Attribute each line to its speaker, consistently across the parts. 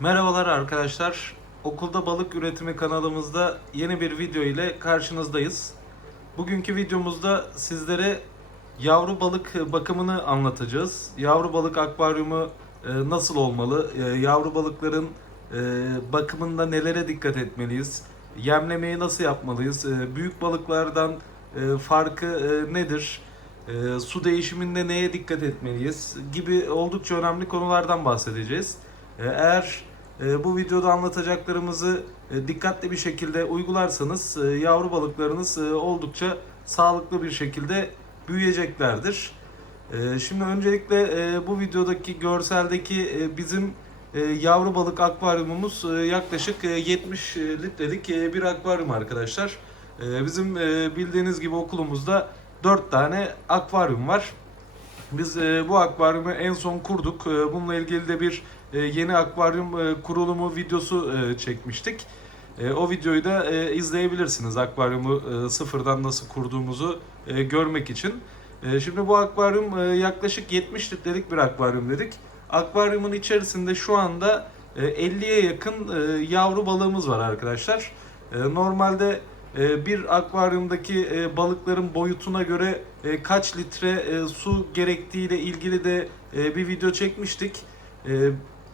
Speaker 1: Merhabalar arkadaşlar. Okulda Balık Üretimi kanalımızda yeni bir video ile karşınızdayız. Bugünkü videomuzda sizlere yavru balık bakımını anlatacağız. Yavru balık akvaryumu e, nasıl olmalı? E, Yavru balıkların e, bakımında nelere dikkat etmeliyiz? Yemlemeyi nasıl yapmalıyız? Büyük balıklardan farkı nedir? Su değişiminde neye dikkat etmeliyiz? Gibi oldukça önemli konulardan bahsedeceğiz. Eğer bu videoda anlatacaklarımızı e, dikkatli bir şekilde uygularsanız e, yavru balıklarınız e, oldukça sağlıklı bir şekilde büyüyeceklerdir. E, Şimdi öncelikle bu videodaki görseldeki bizim yavru balık akvaryumumuz yaklaşık e, 70 litrelik bir akvaryum arkadaşlar. Bizim bildiğiniz gibi okulumuzda 4 tane akvaryum var. Biz e, bu akvaryumu en son kurduk. E, bununla ilgili de bir e, yeni akvaryum e, kurulumu videosu e, çekmiştik. E, o videoyu da e, izleyebilirsiniz. Akvaryumu e, sıfırdan nasıl kurduğumuzu e, görmek için. E, şimdi bu akvaryum e, yaklaşık 70 litrelik bir akvaryum dedik. Akvaryumun içerisinde şu anda e, 50'ye yakın e, yavru balığımız var arkadaşlar. E, normalde bir akvaryumdaki e, balıkların boyutuna göre e, kaç litre e, su gerektiğiyle ilgili de bir video çekmiştik.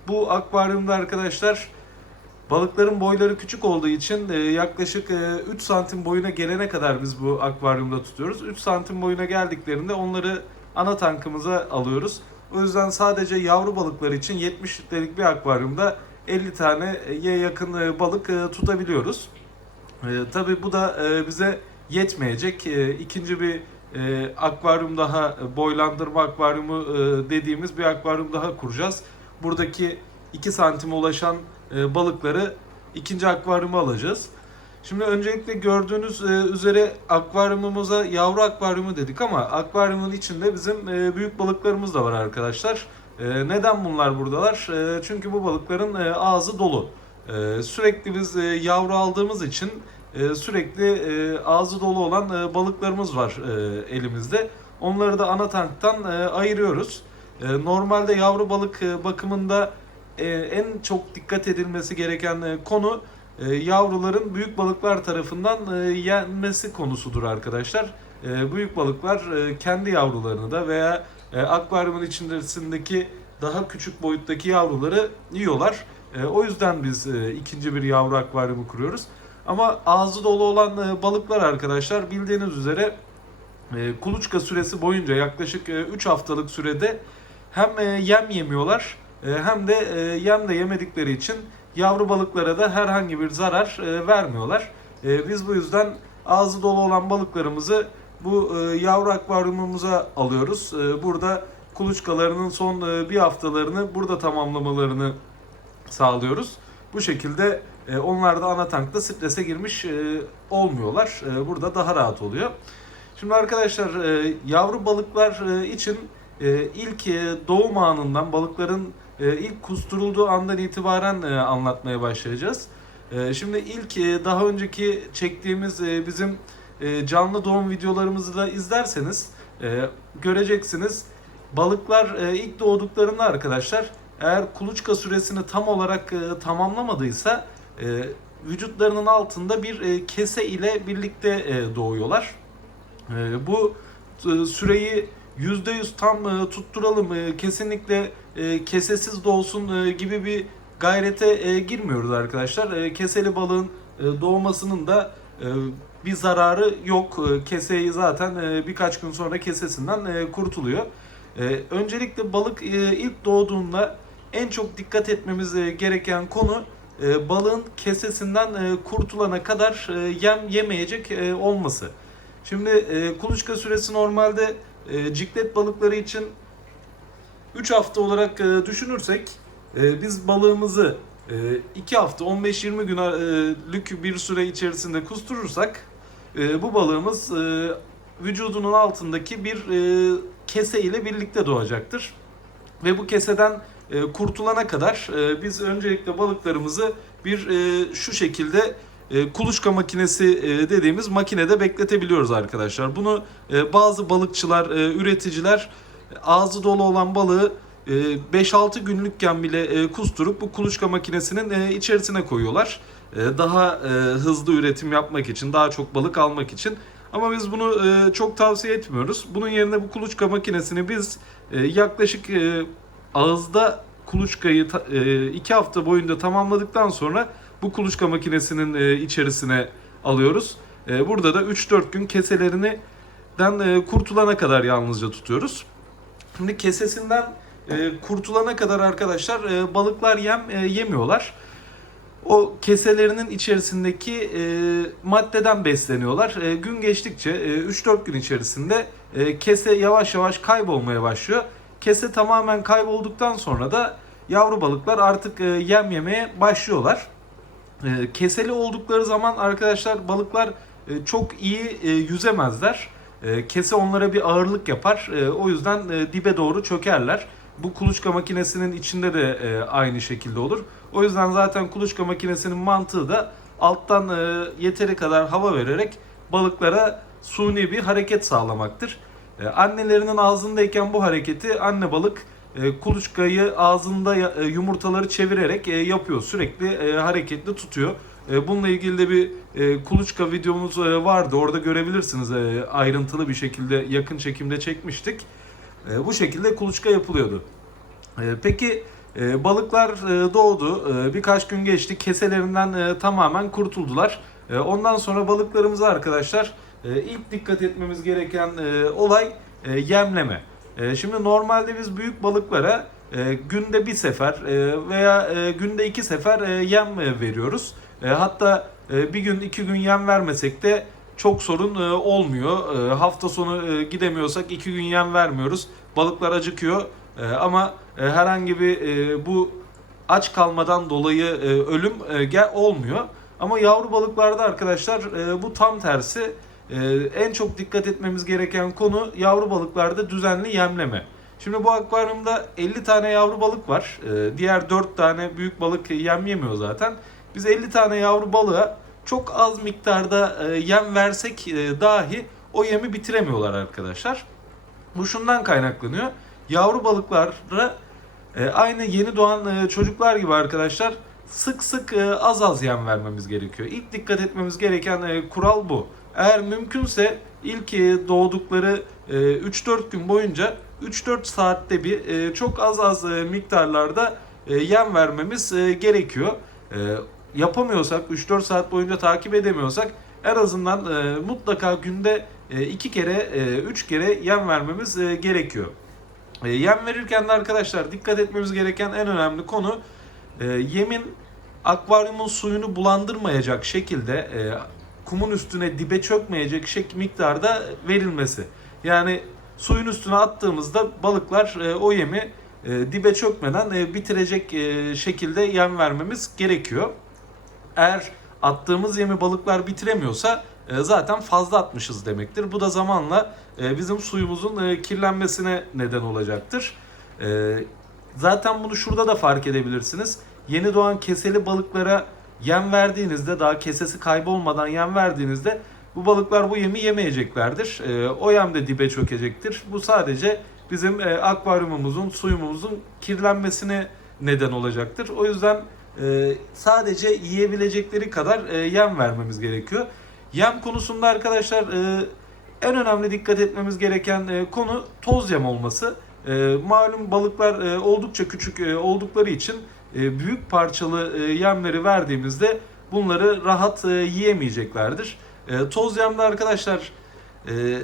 Speaker 1: Bu akvaryumda arkadaşlar balıkların boyları küçük olduğu için yaklaşık e, 3 santim boyuna gelene kadar biz bu akvaryumda tutuyoruz. 3 santim boyuna geldiklerinde onları ana tankımıza alıyoruz. O yüzden sadece yavru balıklar için 70 litrelik bir akvaryumda 50 taneye yakın balık tutabiliyoruz. E, tabii bu da e, bize yetmeyecek. E, ikinci bir e, akvaryum daha e, boylandırma akvaryumu e, dediğimiz bir akvaryum daha kuracağız. Buradaki 2 santime ulaşan e, balıkları ikinci akvaryuma alacağız. Şimdi öncelikle gördüğünüz e, üzere akvaryumumuza yavru akvaryumu dedik ama akvaryumun içinde bizim e, büyük balıklarımız da var arkadaşlar. Neden bunlar buradalar? Çünkü bu balıkların ağzı dolu. E, sürekli biz e, yavru aldığımız için e, sürekli e, ağzı dolu olan e, balıklarımız var e, elimizde. Onları da ana tanktan e, ayırıyoruz. E, normalde yavru balık e, bakımında e, en çok dikkat edilmesi gereken e, konu e, yavruların büyük balıklar tarafından e, yenmesi konusudur arkadaşlar. E, büyük balıklar e, kendi yavrularını da veya e, akvaryumun içerisindeki daha küçük boyuttaki yavruları yiyorlar. E, o yüzden biz e, ikinci bir yavru akvaryumu kuruyoruz. Ama ağzı dolu olan e, balıklar arkadaşlar bildiğiniz üzere e, kuluçka süresi boyunca yaklaşık 3 haftalık sürede hem e, yem yemiyorlar e, hem de e, yem de yemedikleri için yavru balıklara da herhangi bir zarar e, vermiyorlar. E, Biz bu yüzden ağzı dolu olan balıklarımızı bu e, yavru akvaryumumuza alıyoruz. E, Burada kuluçkalarının son e, bir haftalarını burada tamamlamalarını sağlıyoruz. Bu şekilde e, onlar da ana tankta strese girmiş e, olmuyorlar. E, burada daha rahat oluyor. Şimdi arkadaşlar yavru balıklar için ilk doğum anından balıkların ilk kusturulduğu andan itibaren anlatmaya başlayacağız. Şimdi ilk daha önceki çektiğimiz bizim canlı doğum videolarımızı da izlerseniz göreceksiniz. Balıklar ilk doğduklarında arkadaşlar eğer kuluçka süresini tam olarak e, tamamlamadıysa e, vücutlarının altında bir e, kese ile birlikte e, doğuyorlar. E, bu e, süreyi %100 tam e, tutturalım, e, kesinlikle e, kesesiz doğsun e, gibi bir gayrete e, girmiyoruz arkadaşlar. E, keseli balığın e, doğmasının da e, bir zararı yok. E, keseyi zaten e, birkaç gün sonra kesesinden e, kurtuluyor. E, öncelikle balık e, ilk doğduğunda en çok dikkat etmemiz e, gereken konu e, balığın kesesinden e, kurtulana kadar yem yemeyecek olması. Şimdi kuluçka süresi normalde ciklet balıkları için 3 hafta olarak düşünürsek biz balığımızı 2 hafta 15-20 günlük bir süre içerisinde kusturursak bu balığımız vücudunun altındaki bir kese ile birlikte doğacaktır. Ve bu keseden e, kurtulana kadar e, biz öncelikle balıklarımızı bir e, şu şekilde e, kuluçka makinesi e, dediğimiz makinede bekletebiliyoruz arkadaşlar. Bunu e, bazı balıkçılar, e, üreticiler e, ağzı dolu olan balığı e, 5-6 günlükken bile e, kusturup bu kuluçka makinesinin e, içerisine koyuyorlar. E, Daha e, hızlı üretim yapmak için, daha çok balık almak için. Ama biz bunu e, çok tavsiye etmiyoruz. Bunun yerine bu kuluçka makinesini biz e, yaklaşık e, ağızda kuluçkayı 2 hafta boyunca tamamladıktan sonra bu kuluçka makinesinin e, içerisine alıyoruz. E, Burada da 3-4 gün keselerini den e, kurtulana kadar yalnızca tutuyoruz. Şimdi kesesinden e, kurtulana kadar arkadaşlar e, balıklar yem e, yemiyorlar. O keselerinin içerisindeki e, maddeden besleniyorlar. E, gün geçtikçe e, 3-4 gün içerisinde e, kese yavaş yavaş kaybolmaya başlıyor. Kese tamamen kaybolduktan sonra da yavru balıklar artık e, yem yemeye başlıyorlar. E, keseli oldukları zaman arkadaşlar balıklar e, çok iyi yüzemezler. Kese onlara bir ağırlık yapar. O yüzden dibe doğru çökerler. Bu kuluçka makinesinin içinde de aynı şekilde olur. O yüzden zaten kuluçka makinesinin mantığı da alttan yeteri kadar hava vererek balıklara suni bir hareket sağlamaktır. E, annelerinin ağzındayken bu hareketi anne balık e, kuluçkayı ağzında e, yumurtaları çevirerek yapıyor. Sürekli hareketli tutuyor. Bununla ilgili de bir kuluçka videomuz vardı. Orada görebilirsiniz ayrıntılı bir şekilde yakın çekimde çekmiştik. Bu şekilde kuluçka yapılıyordu. Peki balıklar doğdu. Birkaç gün geçti. Keselerinden tamamen kurtuldular. Ondan sonra balıklarımıza arkadaşlar e, ilk dikkat etmemiz gereken e, olay e, yemleme. E, şimdi normalde biz büyük balıklara e, günde bir sefer e, veya e, günde iki sefer e, yem e, veriyoruz. E, hatta e, bir gün iki gün yem vermesek de çok sorun e, olmuyor. E, hafta sonu e, gidemiyorsak iki gün yem vermiyoruz. Balıklar acıkıyor E, ama e, herhangi bir e, bu aç kalmadan dolayı e, ölüm e, olmuyor. Ama yavru balıklarda arkadaşlar e, bu tam tersi. E, en çok dikkat etmemiz gereken konu yavru balıklarda düzenli yemleme. Şimdi bu akvaryumda 50 tane yavru balık var. E, diğer 4 tane büyük balık yem yemiyor zaten. Biz 50 tane yavru balığa çok az miktarda e, yem versek e, dahi o yemi bitiremiyorlar arkadaşlar. Bu şundan kaynaklanıyor. Yavru balıklara e, aynı yeni doğan e, çocuklar gibi arkadaşlar sık sık e, az az yem vermemiz gerekiyor. İlk dikkat etmemiz gereken e, kural bu. Eğer mümkünse ilk e, doğdukları e, 3-4 gün boyunca 3-4 saatte bir e, çok az az e, miktarlarda e, yem vermemiz e, gerekiyor. E, yapamıyorsak 3-4 saat boyunca takip edemiyorsak en azından e, mutlaka günde 2 kere 3 kere yem vermemiz e, gerekiyor. E, yem verirken de arkadaşlar dikkat etmemiz gereken en önemli konu e, yemin akvaryumun suyunu bulandırmayacak şekilde e, kumun üstüne dibe çökmeyecek şek miktarda verilmesi. Yani suyun üstüne attığımızda balıklar e, o yemi e, dibe çökmeden e, bitirecek e, şekilde yem vermemiz gerekiyor. Eğer attığımız yemi balıklar bitiremiyorsa e, zaten fazla atmışız demektir. Bu da zamanla e, bizim suyumuzun e, kirlenmesine neden olacaktır. E, Zaten bunu şurada da fark edebilirsiniz. Yeni doğan keseli balıklara yem verdiğinizde daha kesesi kaybolmadan yem verdiğinizde bu balıklar bu yemi yemeyeceklerdir. E, o yem de dibe çökecektir. Bu sadece bizim e, akvaryumumuzun, suyumuzun kirlenmesine neden olacaktır. O yüzden e, sadece yiyebilecekleri kadar e, yem vermemiz gerekiyor. Yem konusunda arkadaşlar e, en önemli dikkat etmemiz gereken e, konu toz yem olması. E, malum balıklar e, oldukça küçük e, oldukları için büyük parçalı e, yemleri verdiğimizde bunları rahat e, yiyemeyeceklerdir. E, toz yemde arkadaşlar e,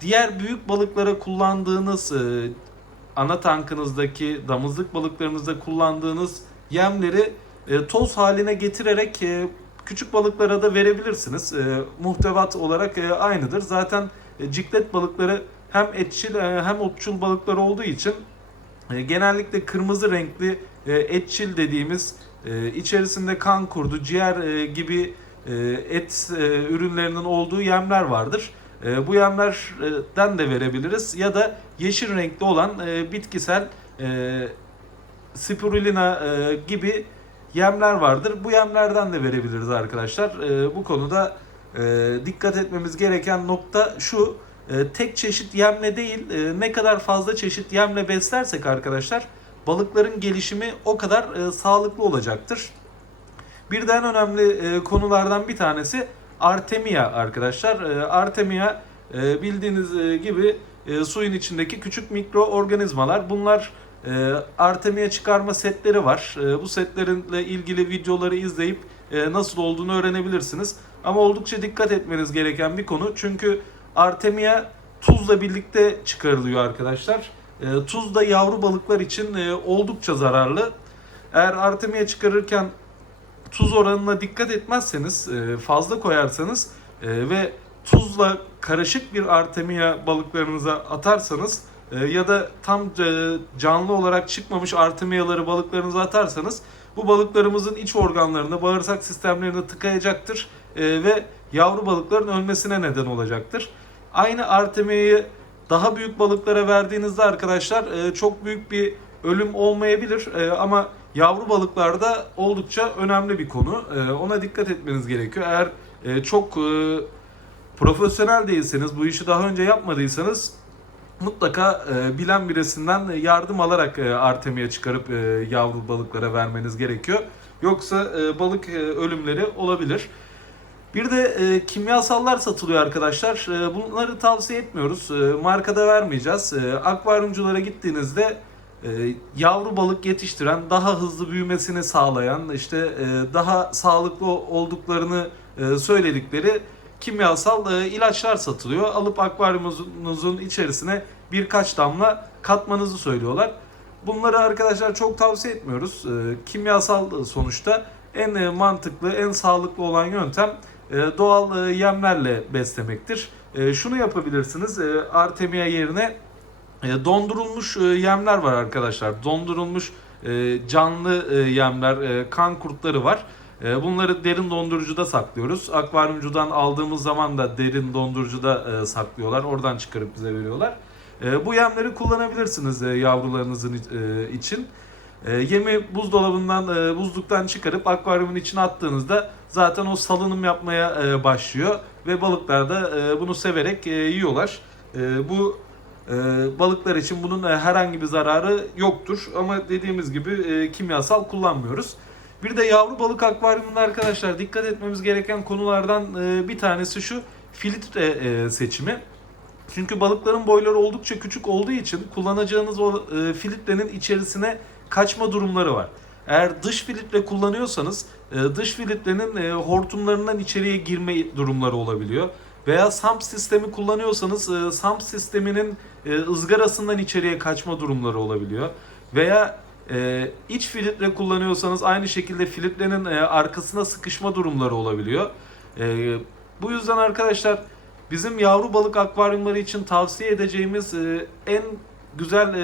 Speaker 1: diğer büyük balıklara kullandığınız e, ana tankınızdaki damızlık balıklarınızda kullandığınız yemleri e, toz haline getirerek e, küçük balıklara da verebilirsiniz. E, muhtevat olarak e, aynıdır. Zaten e, ciklet balıkları hem etçil e, hem otçul balıklar olduğu için e, genellikle kırmızı renkli e, etçil dediğimiz e, içerisinde kan kurdu, ciğer e, gibi et ürünlerinin olduğu yemler vardır. Bu yemlerden de verebiliriz ya da yeşil renkli olan bitkisel spirulina gibi yemler vardır. Bu yemlerden de verebiliriz arkadaşlar. Bu konuda dikkat etmemiz gereken nokta şu. E, tek çeşit yemle değil, e, ne kadar fazla çeşit yemle beslersek arkadaşlar balıkların gelişimi o kadar e, sağlıklı olacaktır. Bir de en önemli e, konulardan bir tanesi Artemia arkadaşlar. Artemia bildiğiniz gibi suyun içindeki küçük mikroorganizmalar. Bunlar Artemia çıkarma setleri var. Bu setlerinle ilgili videoları izleyip nasıl olduğunu öğrenebilirsiniz. Ama oldukça dikkat etmeniz gereken bir konu. Çünkü Artemia tuzla birlikte çıkarılıyor arkadaşlar. E, tuz da yavru balıklar için e, oldukça zararlı. Eğer Artemia çıkarırken tuz oranına dikkat etmezseniz, e, fazla koyarsanız e, ve tuzla karışık bir artemia balıklarınıza atarsanız e, ya da tam e, canlı olarak çıkmamış artemiyaları balıklarınıza atarsanız bu balıklarımızın iç organlarını, bağırsak sistemlerini tıkayacaktır e, ve yavru balıkların ölmesine neden olacaktır. Aynı artemiyayı daha büyük balıklara verdiğinizde arkadaşlar e, çok büyük bir ölüm olmayabilir E, ama yavru balıklarda oldukça önemli bir konu. E, ona dikkat etmeniz gerekiyor. Eğer e, çok e, profesyonel değilseniz, bu işi daha önce yapmadıysanız mutlaka e, bilen birisinden yardım alarak e, artemiye çıkarıp e, yavru balıklara vermeniz gerekiyor. Yoksa e, balık e, ölümleri olabilir. Bir de e, kimyasallar satılıyor arkadaşlar. E, bunları tavsiye etmiyoruz. E, markada vermeyeceğiz. E, akvaryumculara gittiğinizde e, yavru balık yetiştiren, daha hızlı büyümesini sağlayan, işte e, daha sağlıklı olduklarını e, söyledikleri kimyasal e, ilaçlar satılıyor. Alıp akvaryumunuzun içerisine birkaç damla katmanızı söylüyorlar. Bunları arkadaşlar çok tavsiye etmiyoruz. E, kimyasal sonuçta en e, mantıklı, en sağlıklı olan yöntem e, doğal e, yemlerle beslemektir. E, şunu yapabilirsiniz. E, Artemia yerine e, dondurulmuş e, yemler var arkadaşlar. Dondurulmuş e, canlı e, yemler, e, kan kurtları var. E, bunları derin dondurucuda saklıyoruz. Akvaryumcudan aldığımız zaman da derin dondurucuda e, saklıyorlar. Oradan çıkarıp bize veriyorlar. E, bu yemleri kullanabilirsiniz e, yavrularınızın e, için. E, yemi buzdolabından, e, buzluktan çıkarıp akvaryumun içine attığınızda zaten o salınım yapmaya e, başlıyor ve balıklar da e, bunu severek e, yiyorlar. E, bu e, balıklar için bunun e, herhangi bir zararı yoktur ama dediğimiz gibi e, kimyasal kullanmıyoruz. Bir de yavru balık akvaryumunda arkadaşlar dikkat etmemiz gereken konulardan e, bir tanesi şu filtre e, seçimi. Çünkü balıkların boyları oldukça küçük olduğu için kullanacağınız o e, filtrenin içerisine kaçma durumları var. Eğer dış filtre kullanıyorsanız e, dış filtrenin e, hortumlarından içeriye girme durumları olabiliyor. Veya SAMP sistemi kullanıyorsanız e, SAMP sisteminin ızgarasından içeriye kaçma durumları olabiliyor. Veya iç filtre kullanıyorsanız aynı şekilde filtrenin arkasına sıkışma durumları olabiliyor. Bu yüzden arkadaşlar bizim yavru balık akvaryumları için tavsiye edeceğimiz en güzel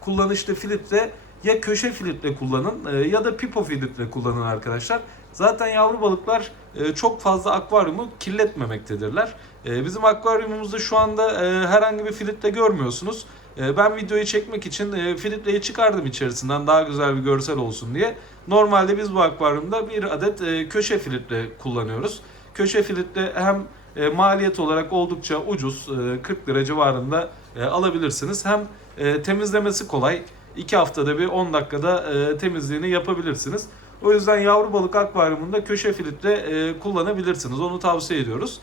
Speaker 1: kullanışlı filtre ya köşe filtre kullanın e, ya da pipo filtre kullanın arkadaşlar. Zaten yavru balıklar e, çok fazla akvaryumu kirletmemektedirler. E, bizim akvaryumumuzda şu anda herhangi bir filtre görmüyorsunuz. Ben videoyu çekmek için filtreyi çıkardım içerisinden daha güzel bir görsel olsun diye. Normalde biz bu akvaryumda bir adet köşe filtre kullanıyoruz. Köşe filtre hem maliyet olarak oldukça ucuz, e, 40 lira civarında alabilirsiniz. Hem temizlemesi kolay, 2 haftada bir 10 dakikada e, temizliğini yapabilirsiniz. O yüzden yavru balık akvaryumunda köşe filtre e, kullanabilirsiniz. Onu tavsiye ediyoruz.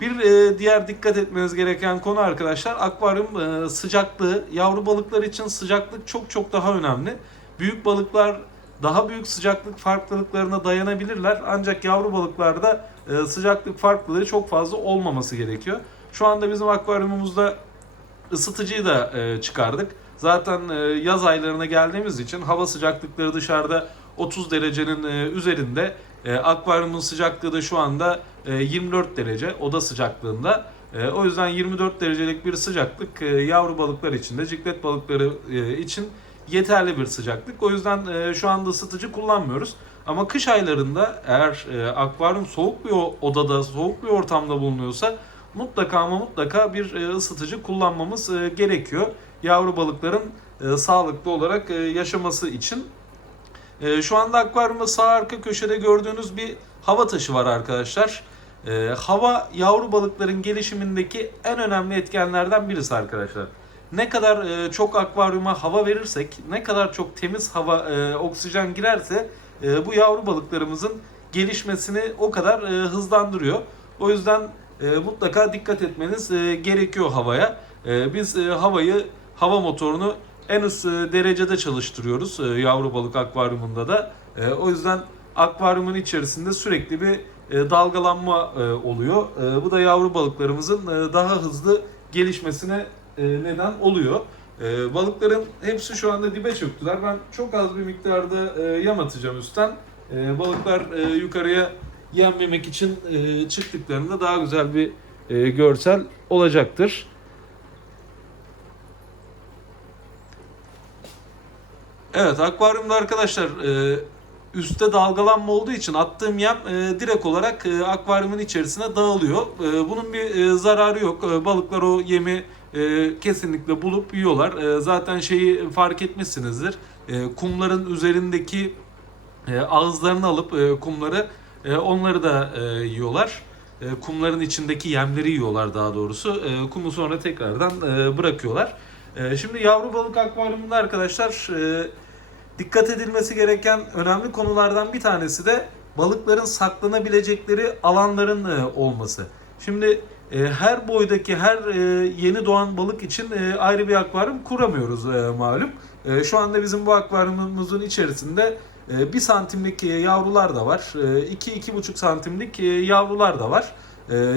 Speaker 1: Bir e, diğer dikkat etmeniz gereken konu arkadaşlar akvaryum e, sıcaklığı. Yavru balıklar için sıcaklık çok çok daha önemli. Büyük balıklar daha büyük sıcaklık farklılıklarına dayanabilirler. Ancak yavru balıklarda e, sıcaklık farklılığı çok fazla olmaması gerekiyor. Şu anda bizim akvaryumumuzda ısıtıcıyı da e, çıkardık. Zaten e, yaz aylarına geldiğimiz için hava sıcaklıkları dışarıda 30 derecenin e, üzerinde. E, akvaryumun sıcaklığı da şu anda e, 24 derece oda sıcaklığında. O yüzden 24 derecelik bir sıcaklık yavru balıklar için de ciklet balıkları için yeterli bir sıcaklık. O yüzden şu anda ısıtıcı kullanmıyoruz. Ama kış aylarında eğer akvaryum soğuk bir odada, soğuk bir ortamda bulunuyorsa mutlaka ama mutlaka bir ısıtıcı kullanmamız gerekiyor. Yavru balıkların e, sağlıklı olarak e, yaşaması için. E, şu anda akvaryumda sağ arka köşede gördüğünüz bir hava taşı var arkadaşlar. E, hava yavru balıkların gelişimindeki en önemli etkenlerden birisi arkadaşlar. ne kadar e, çok akvaryuma hava verirsek, ne kadar çok temiz hava, e, oksijen girerse e, bu yavru balıklarımızın gelişmesini o kadar e, hızlandırıyor. O yüzden e, mutlaka dikkat etmeniz e, gerekiyor havaya. E, biz e, havayı, hava motorunu en üst e, derecede çalıştırıyoruz e, yavru balık akvaryumunda da. E, o yüzden akvaryumun içerisinde sürekli bir dalgalanma oluyor. Bu da yavru balıklarımızın daha hızlı gelişmesine neden oluyor. Balıkların hepsi şu anda dibe çöktüler. Ben çok az bir miktarda yem atacağım üstten. Balıklar yukarıya yem yemek için çıktıklarında daha güzel bir görsel olacaktır. Evet akvaryumda arkadaşlar e, üstte dalgalanma olduğu için attığım yem e, direkt olarak e, akvaryumun içerisine dağılıyor. E, bunun bir e, zararı yok. E, balıklar o yemi e, kesinlikle bulup yiyorlar. E, zaten şeyi fark etmişsinizdir. E, kumların üzerindeki e, ağızlarını alıp e, kumları e, onları da e, yiyorlar. E, kumların içindeki yemleri yiyorlar daha doğrusu. E, kumu sonra tekrardan e, bırakıyorlar. E, şimdi yavru balık akvaryumunda arkadaşlar e, dikkat edilmesi gereken önemli konulardan bir tanesi de balıkların saklanabilecekleri alanların e, olması. Şimdi e, her boydaki her e, yeni doğan balık için ayrı bir akvaryum kuramıyoruz malum. Şu anda bizim bu akvaryumumuzun içerisinde e, 1 santimlik yavrular da var. 2-2,5 santimlik yavrular da var.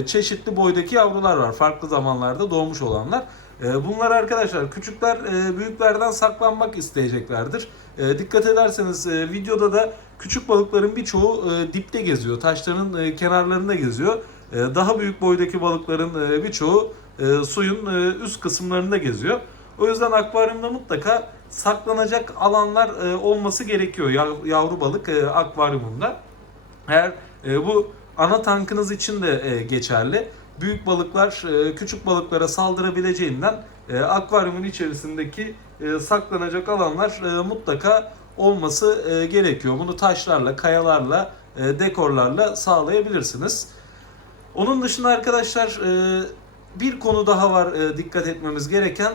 Speaker 1: Çeşitli boydaki yavrular var. Farklı zamanlarda doğmuş olanlar. E, Bunlar arkadaşlar küçükler e, büyüklerden saklanmak isteyeceklerdir. E, Dikkat ederseniz e, videoda da küçük balıkların birçoğu e, dipte geziyor. Taşların kenarlarında geziyor. E, Daha büyük boydaki balıkların birçoğu suyun üst kısımlarında geziyor. O yüzden akvaryumda mutlaka saklanacak alanlar olması gerekiyor yav- yavru balık akvaryumunda. Eğer bu ana tankınız için de geçerli. Büyük balıklar e, küçük balıklara saldırabileceğinden e, akvaryumun içerisindeki e, saklanacak alanlar mutlaka olması gerekiyor. Bunu taşlarla, kayalarla, dekorlarla sağlayabilirsiniz. Onun dışında arkadaşlar bir konu daha var dikkat etmemiz gereken.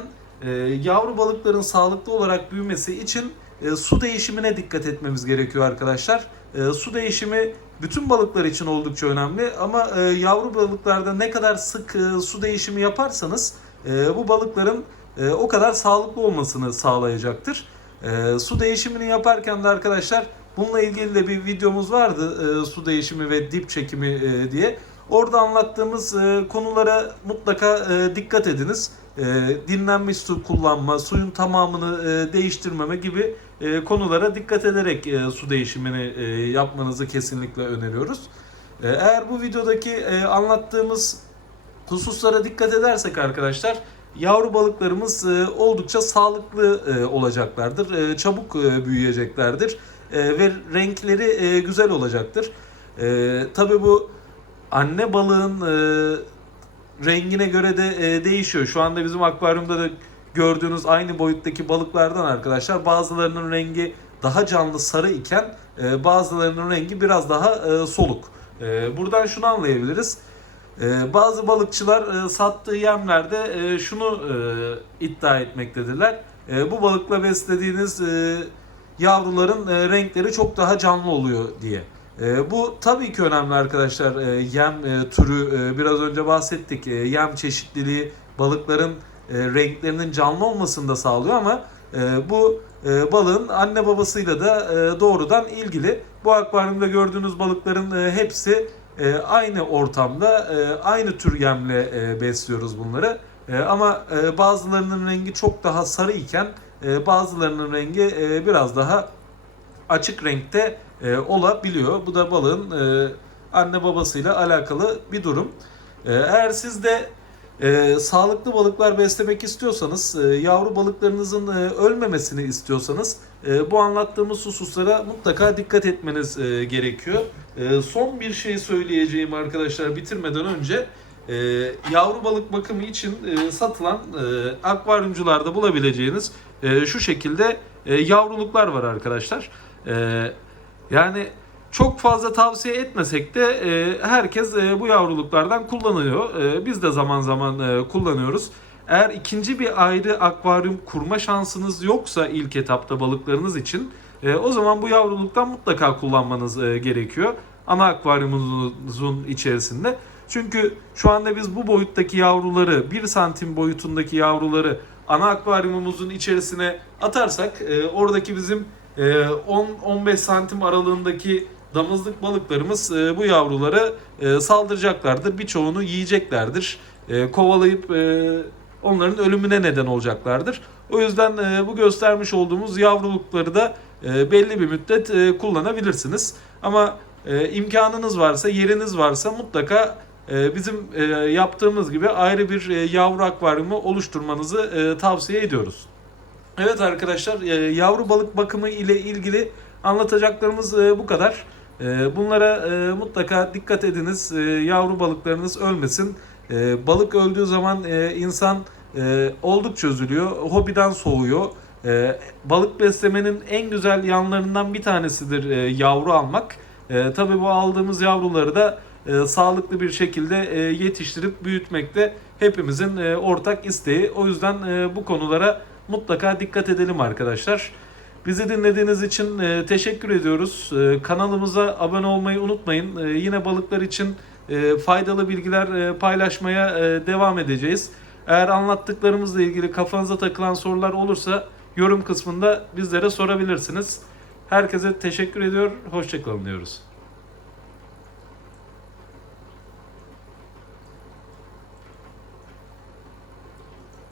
Speaker 1: Yavru balıkların sağlıklı olarak büyümesi için su değişimine dikkat etmemiz gerekiyor arkadaşlar. Su değişimi bütün balıklar için oldukça önemli ama e, yavru balıklarda ne kadar sık e, su değişimi yaparsanız e, bu balıkların e, o kadar sağlıklı olmasını sağlayacaktır. E, Su değişimini yaparken de arkadaşlar bununla ilgili de bir videomuz vardı e, su değişimi ve dip çekimi e, diye. Orada anlattığımız e, konulara mutlaka e, dikkat ediniz. E, dinlenmiş su kullanma, suyun tamamını e, değiştirmeme gibi e, konulara dikkat ederek e, su değişimini e, yapmanızı kesinlikle öneriyoruz. E, eğer bu videodaki e, anlattığımız hususlara dikkat edersek arkadaşlar yavru balıklarımız e, oldukça sağlıklı e, olacaklardır. E, çabuk e, büyüyeceklerdir e, ve renkleri e, güzel olacaktır. E, Tabii bu anne balığın e, rengine göre de e, değişiyor. Şu anda bizim akvaryumda da gördüğünüz aynı boyuttaki balıklardan arkadaşlar bazılarının rengi daha canlı sarı iken e, bazılarının rengi biraz daha e, soluk. E, buradan şunu anlayabiliriz. E, bazı balıkçılar e, sattığı yemlerde e, şunu e, iddia etmektedirler. E, bu balıkla beslediğiniz e, yavruların e, renkleri çok daha canlı oluyor diye. E, bu tabii ki önemli arkadaşlar. E, yem e, türü e, biraz önce bahsettik. E, yem çeşitliliği balıkların e, renklerinin canlı olmasını da sağlıyor ama e, bu e, balığın anne babasıyla da e, doğrudan ilgili. Bu akvaryumda gördüğünüz balıkların e, hepsi e, aynı ortamda e, aynı tür yemle e, besliyoruz bunları. E, ama e, bazılarının rengi çok daha sarı iken e, bazılarının rengi e, biraz daha açık renkte e, olabiliyor. Bu da balığın e, anne babasıyla alakalı bir durum. E, eğer siz de e, sağlıklı balıklar beslemek istiyorsanız, e, yavru balıklarınızın e, ölmemesini istiyorsanız e, bu anlattığımız hususlara mutlaka dikkat etmeniz e, gerekiyor. E, son bir şey söyleyeceğim arkadaşlar bitirmeden önce. E, yavru balık bakımı için e, satılan e, akvaryumcularda bulabileceğiniz e, şu şekilde e, yavruluklar var arkadaşlar. E, yani çok fazla tavsiye etmesek de e, herkes e, bu yavruluklardan kullanıyor. E, biz de zaman zaman e, kullanıyoruz. Eğer ikinci bir ayrı akvaryum kurma şansınız yoksa ilk etapta balıklarınız için e, o zaman bu yavruluktan mutlaka kullanmanız e, gerekiyor. Ana akvaryumunuzun içerisinde. Çünkü şu anda biz bu boyuttaki yavruları 1 santim boyutundaki yavruları ana akvaryumumuzun içerisine atarsak e, oradaki bizim e, 10-15 santim aralığındaki damızlık balıklarımız e, bu yavrulara e, saldıracaklardır. Birçoğunu yiyeceklerdir. E, kovalayıp e, onların ölümüne neden olacaklardır. O yüzden e, bu göstermiş olduğumuz yavrulukları da e, belli bir müddet e, kullanabilirsiniz. Ama e, imkanınız varsa, yeriniz varsa mutlaka e, bizim e, yaptığımız gibi ayrı bir e, yavru akvaryumu oluşturmanızı e, tavsiye ediyoruz. Evet arkadaşlar e, yavru balık bakımı ile ilgili anlatacaklarımız e, bu kadar. E, Bunlara e, mutlaka dikkat ediniz. E, Yavru balıklarınız ölmesin. E, Balık öldüğü zaman e, insan e, oldukça üzülüyor. Hobiden soğuyor. Balık beslemenin en güzel yanlarından bir tanesidir yavru almak. Tabii bu aldığımız yavruları da sağlıklı bir şekilde e, yetiştirip büyütmek de hepimizin ortak isteği. O yüzden bu konulara mutlaka dikkat edelim arkadaşlar. Bizi dinlediğiniz için e, teşekkür ediyoruz. E, kanalımıza abone olmayı unutmayın. E, yine balıklar için faydalı bilgiler paylaşmaya devam edeceğiz. Eğer anlattıklarımızla ilgili kafanıza takılan sorular olursa yorum kısmında bizlere sorabilirsiniz. Herkese teşekkür ediyor. Hoşçakalın diyoruz.